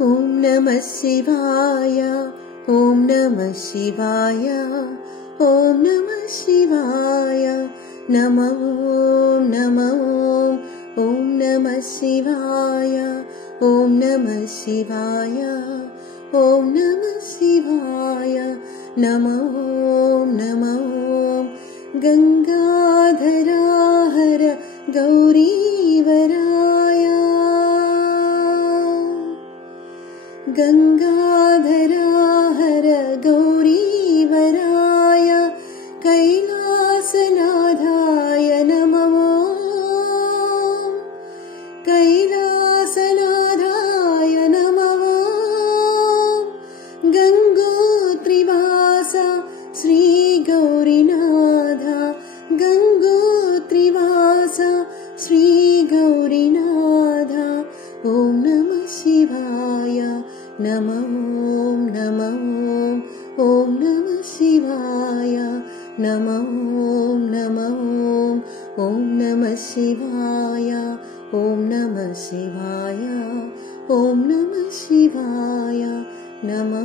ॐ नमः शिवाय ॐ नमः शिवाय ॐ नमः शिवाय नमो नमो ॐ नमः शिवाय ॐ नमः शिवाय ॐ नमः शिवाय नमो नमो गंगाधरा हर गौरीवराय गंगाधरा हर गौरीवराय कैलासनाथाय नमः कैलासनाथाय नमः गंगोत्रीवास श्री गौरीनाथ गंगोत्रीवास श्री गौरीनाथ ॐ नमः शिवाय नमो नमो ॐ नमः शिवाय नमो नमो ॐ नमः शिवाय ॐ नमः शिवाय ॐ नमः शिवाय नमो